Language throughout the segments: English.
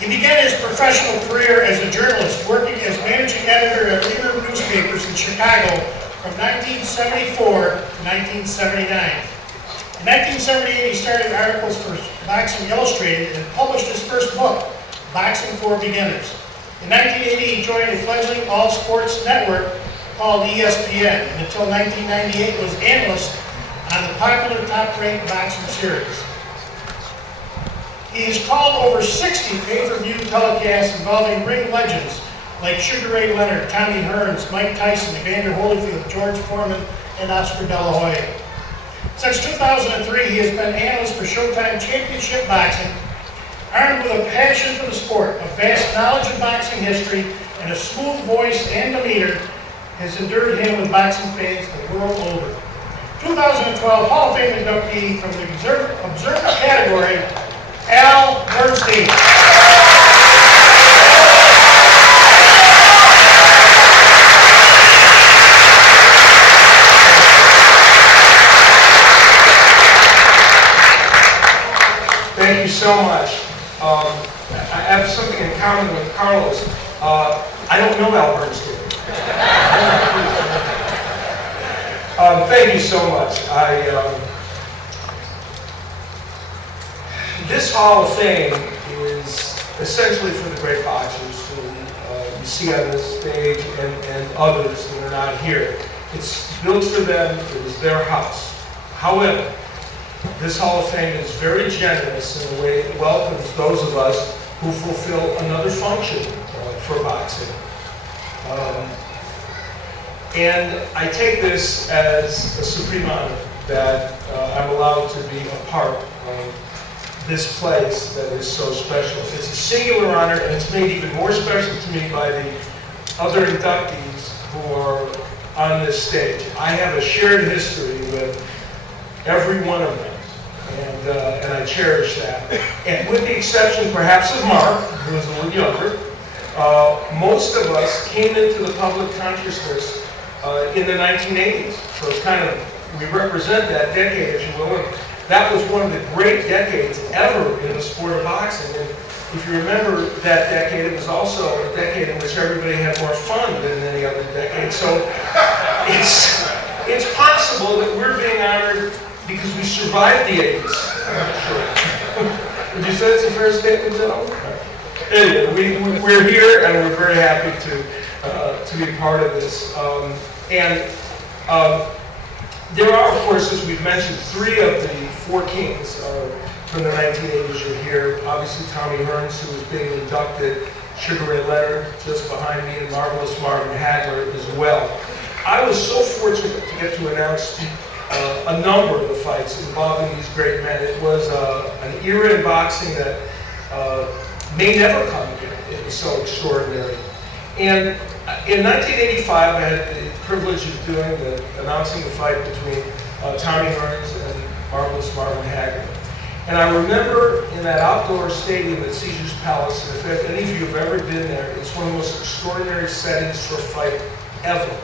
He began his professional career as a journalist, working as managing editor at Leader newspapers in Chicago from 1974 to 1979. In 1978, he started articles for Boxing Illustrated and published his first book, Boxing for Beginners. In 1980, he joined a fledgling all-sports network called ESPN, and until 1998 was analyst on the popular Top Rank boxing series. He has called over 60 pay-per-view telecasts involving ring legends like Sugar Ray Leonard, Tommy Hearns, Mike Tyson, Evander Holyfield, George Foreman, and Oscar De La Hoya. Since 2003, he has been analyst for Showtime Championship Boxing. Armed with a passion for the sport, a vast knowledge of boxing history, and a smooth voice and demeanor has endured him with boxing fans the world over. 2012 Hall of Fame inductee from the observer category, Bernstein. Thank you so much. I have something in common with Carlos. I don't know Al Bernstein. Thank you so much. This Hall of Fame is essentially for the great boxers who you see on this stage and others that are not here. It's built for them. It was their house. However, this Hall of Fame is very generous in the way it welcomes those of us who fulfill another function for boxing. And I take this as a supreme honor that I'm allowed to be a part of this place that is so special. It's a singular honor, and it's made even more special to me by the other inductees who are on this stage. I have a shared history with every one of them. And I cherish that. And with the exception, perhaps, of Mark, who is a little younger, most of us came into the public consciousness in the 1980s. So it's kind of, we represent that decade, if you will. And that was one of the great decades ever in the sport of boxing. And if you remember that decade, it was also a decade in which everybody had more fun than any other decade. So it's possible that we're being honored because we survived the 80s. I'm not sure. Would you say it's a fair statement, gentlemen? Anyway, we're here and we're very happy to be part of this. There are, of course, as we've mentioned, 3 of the 4 kings from the 1980s are here. Obviously, Tommy Hearns, who is being inducted, Sugar Ray Leonard, just behind me, and marvelous Marvin Hagler as well. I was so fortunate to get to announce a number of the fights involving these great men. It was an era in boxing that may never come again. It was so extraordinary. And in 1985, I had the privilege of announcing the fight between Tommy Hearns and marvelous Marvin Hagler. And I remember in that outdoor stadium at Caesar's Palace, and if any of you have ever been there, it's one of the most extraordinary settings for a fight ever.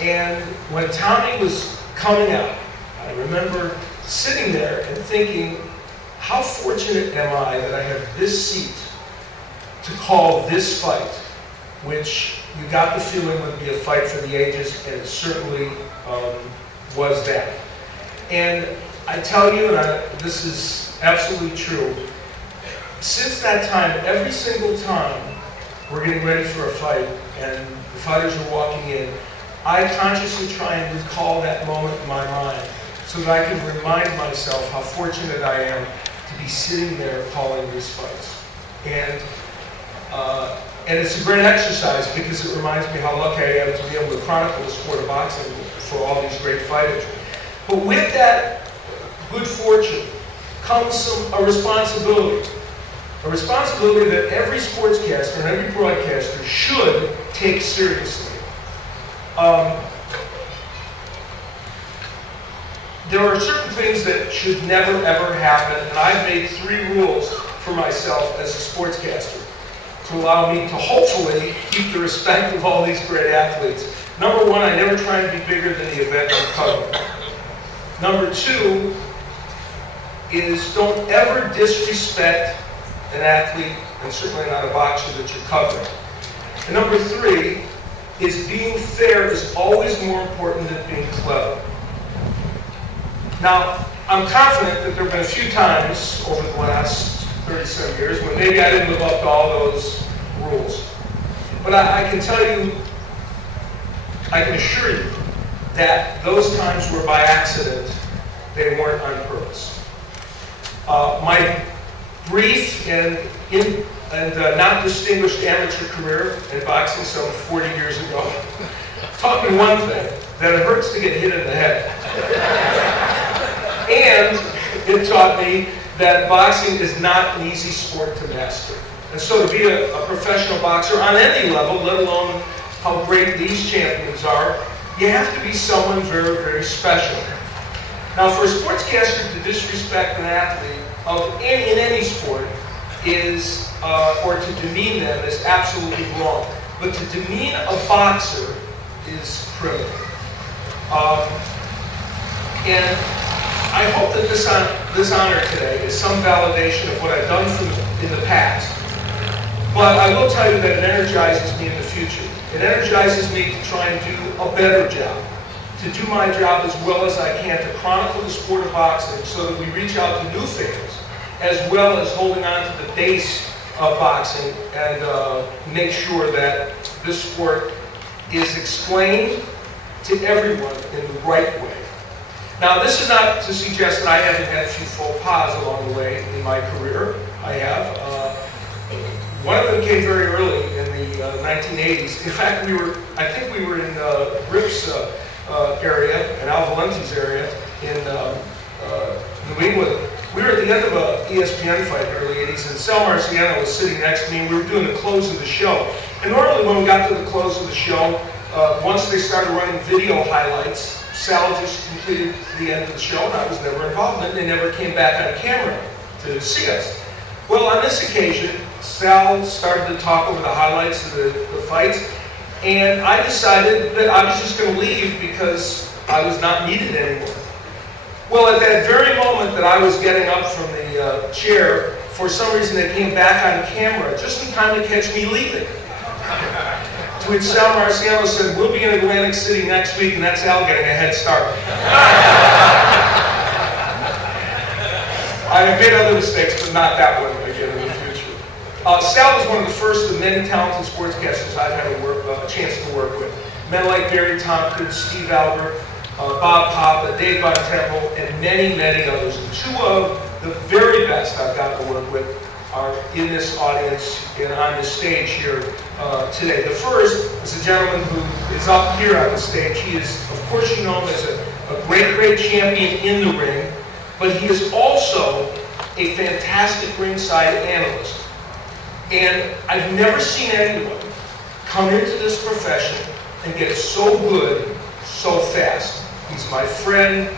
And when Tommy was coming out, I remember sitting there and thinking, how fortunate am I that I have this seat to call this fight, which you got the feeling would be a fight for the ages, and it certainly was that. And I tell you, and this is absolutely true, since that time, every single time we're getting ready for a fight and the fighters are walking in, I consciously try and recall that moment in my mind so that I can remind myself how fortunate I am to be sitting there calling these fights. And it's a great exercise because it reminds me how lucky I am to be able to chronicle the sport of boxing for all these great fighters. But with that good fortune comes a responsibility. A responsibility that every sportscaster and every broadcaster should take seriously. There are certain things that should never ever happen, and I've made 3 rules for myself as a sportscaster to allow me to hopefully keep the respect of all these great athletes. Number 1, I never try to be bigger than the event I'm covering. Number 2 is don't ever disrespect an athlete, and certainly not a boxer that you're covering. And number three is being fair is always more important than being clever. Now, I'm confident that there have been a few times over the last 37 years when maybe I didn't live up to all those rules. But I can tell you, I can assure you that those times were by accident. They weren't on purpose. My brief and not distinguished amateur career in boxing some 40 years ago taught me one thing, that it hurts to get hit in the head. And it taught me that boxing is not an easy sport to master. And so to be a professional boxer on any level, let alone how great these champions are, you have to be someone very, very special. Now, for a sportscaster to disrespect an athlete in any sport is, or to demean them is absolutely wrong. But to demean a boxer is criminal. And I hope that this honor today is some validation of what I've done in the past. But I will tell you that it energizes me in the future. It energizes me to try and do a better job, to do my job as well as I can, to chronicle the sport of boxing so that we reach out to new fans, as well as holding on to the base of boxing and make sure that this sport is explained to everyone in the right way. Now, this is not to suggest that I haven't had a few faux pas along the way in my career. I have. One of them came very early in the 1980s. In fact, I think we were in Rip's area, in Al Valenti's area in New England. We were at the end of an ESPN fight in the early 80s, and Sal Marciano was sitting next to me, and we were doing the close of the show. And normally when we got to the close of the show, once they started running video highlights, Sal just completed the end of the show, and I was never involved in it. They never came back on camera to see us. Well, on this occasion, Sal started to talk over the highlights of the fights, and I decided that I was just going to leave because I was not needed anymore. Well, at that very moment that I was getting up from the chair, for some reason they came back on camera, just in time to catch me leaving. To which Sal Marciano said, "We'll be in Atlantic City next week, and that's Al getting a head start." I've made other mistakes, but not that one again in the future. Sal was one of the first of many talented sportscasters I've had a chance to work with. Men like Barry Tompkins, Steve Albert, Bob Papa, Dave Von Temple, and many, many others. And two of the very best I've gotten to work with are in this audience and on this stage here today. The first is a gentleman who is up here on the stage. He is, of course, known as a great, great champion in the ring, but he is also a fantastic ringside analyst. And I've never seen anyone come into this profession and get so good so fast. He's my friend,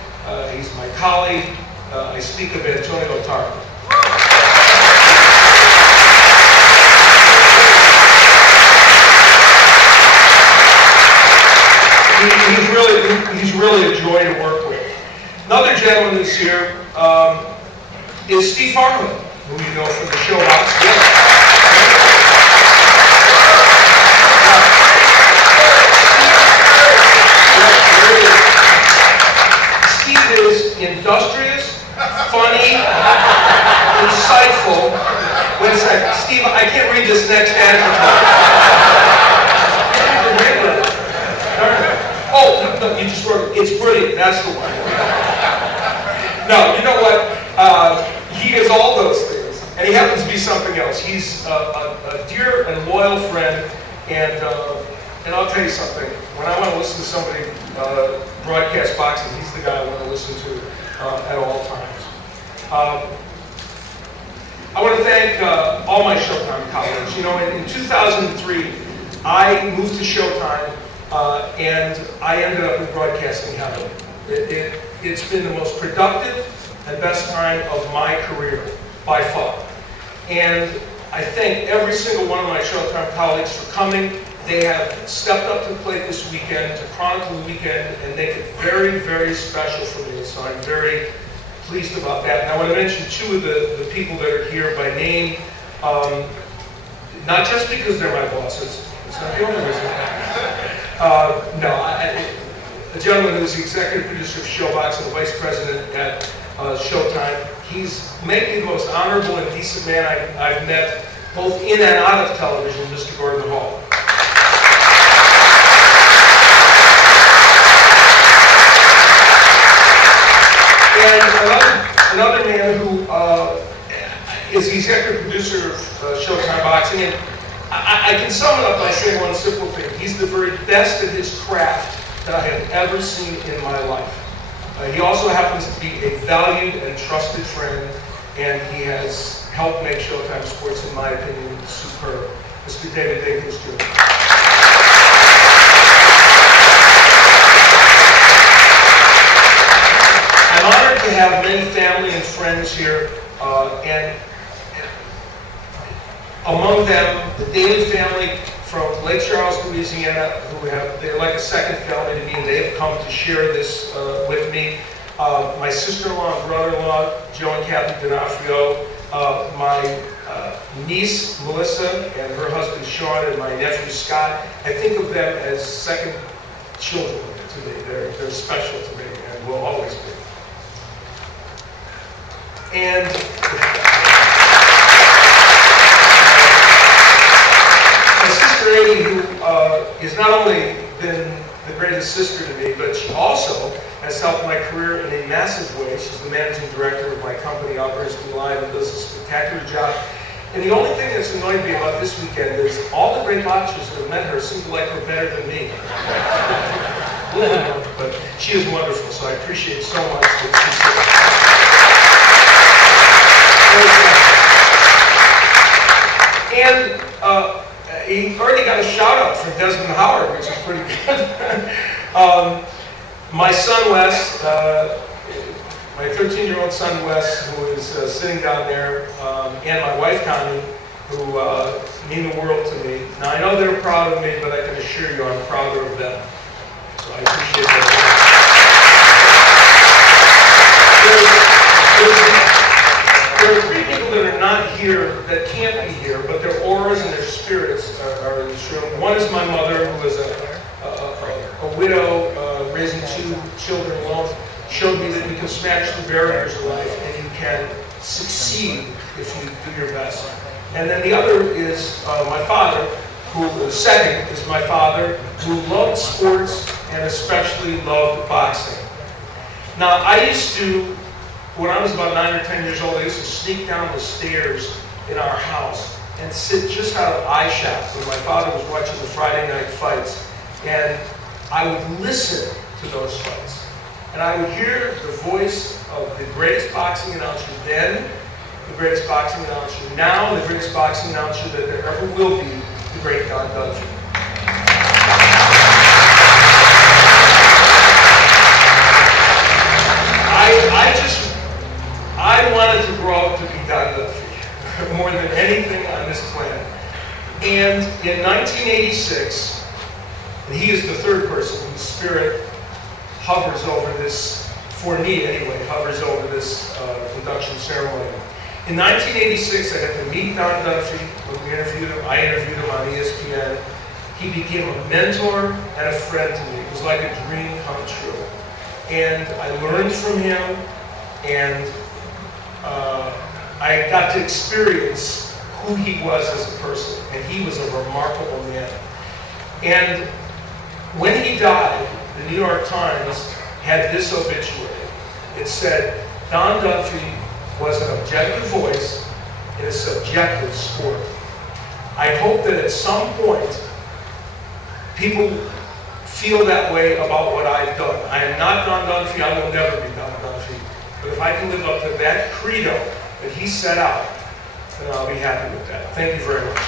he's my colleague. I speak of Antonio Tarver. He's really a joy to work with. Another gentleman that's here is Steve Farman, who you know from the show Box. Yes. Steve is industrious, funny, insightful. Wait a second, Steve, I can't read this next adjective. Oh, no, you just wrote, it's brilliant, that's the one. No, you know what? He is all those things, and he happens to be something else. He's a dear and loyal friend, and I'll tell you something. When I want to listen to somebody broadcast boxing, he's the guy I want to listen to at all times. I want to thank all my Showtime colleagues. You know, in 2003, I moved to Showtime, and I ended up in broadcasting heaven. It's been the most productive and best time of my career, by far. And I thank every single one of my Showtime colleagues for coming. They have stepped up to the plate this weekend to chronicle the weekend and make it very, very special for me. So I'm very pleased about that. And I want to mention two of the people that are here by name. Not just because they're my bosses. It's not the only reason. A gentleman who's the executive producer of Showbox and the vice president at Showtime. He's maybe the most honorable and decent man I've met, both in and out of television, Mr. Gordon Hall. And another man who is the executive producer of Showtime Boxing, and I can sum it up by saying one simple thing. He's the very best at his craft that I have ever seen in my life. He also happens to be a valued and trusted friend, and he has helped make Showtime Sports, in my opinion, superb. Mr. David Davis, Jr. I'm honored to have many family and friends here, and among them, the Daly family from Lake Charles, Louisiana, they're like a second family to me, and they have come to share this with me. My sister-in-law and brother-in-law, Joe and Kathy D'Onofrio, my niece, Melissa, and her husband, Sean, and my nephew, Scott. I think of them as second children to me. They're special to me and will always be. And my sister Amy, who has not only been the greatest sister to me, but she also has helped my career in a massive way. She's the managing director of my company, Bernstein, and does a spectacular job. And the only thing that's annoyed me about this weekend is all the great boxers that have met her seem to like her better than me. But she is wonderful, so I appreciate so much that she's here. And he already got a shout out from Desmond Howard, which is pretty good. My son Wes, my 13-year-old son Wes, who is sitting down there, and my wife Connie, who mean the world to me. Now I know they're proud of me, but I can assure you I'm prouder of them. So I appreciate that. There are three people that are not here, that can't be here, but their auras and their spirits are in this room. One is my mother, who is a widow, raising two children alone, showed me that we can smash the barriers of life and you can succeed if you do your best. And then the other is my father, the second is my father, who loved sports and especially loved boxing. Now, I used to, when I was about 9 or 10 years old, I used to sneak down the stairs in our house and sit just out of eye shot when my father was watching the Friday night fights. And I would listen to those fights. And I would hear the voice of the greatest boxing announcer then, the greatest boxing announcer now, the greatest boxing announcer that there ever will be, the great Don Dunphy. I wanted to grow up to be Don Dunphy more than anything on this planet. And in 1986, and he is the third person whose spirit hovers over this, for me anyway, hovers over this induction ceremony. In 1986, I got to meet Don Dunphy when we interviewed him. I interviewed him on ESPN. He became a mentor and a friend to me. It was like a dream come true. And I learned from him, and I got to experience who he was as a person. And he was a remarkable man. And when he died, the New York Times had this obituary. It said, Don Dunphy was an objective voice in a subjective sport. I hope that at some point, people feel that way about what I've done. I am not Don Dunphy, I will never be Don Dunphy. But if I can live up to that credo that he set out, then I'll be happy with that. Thank you very much.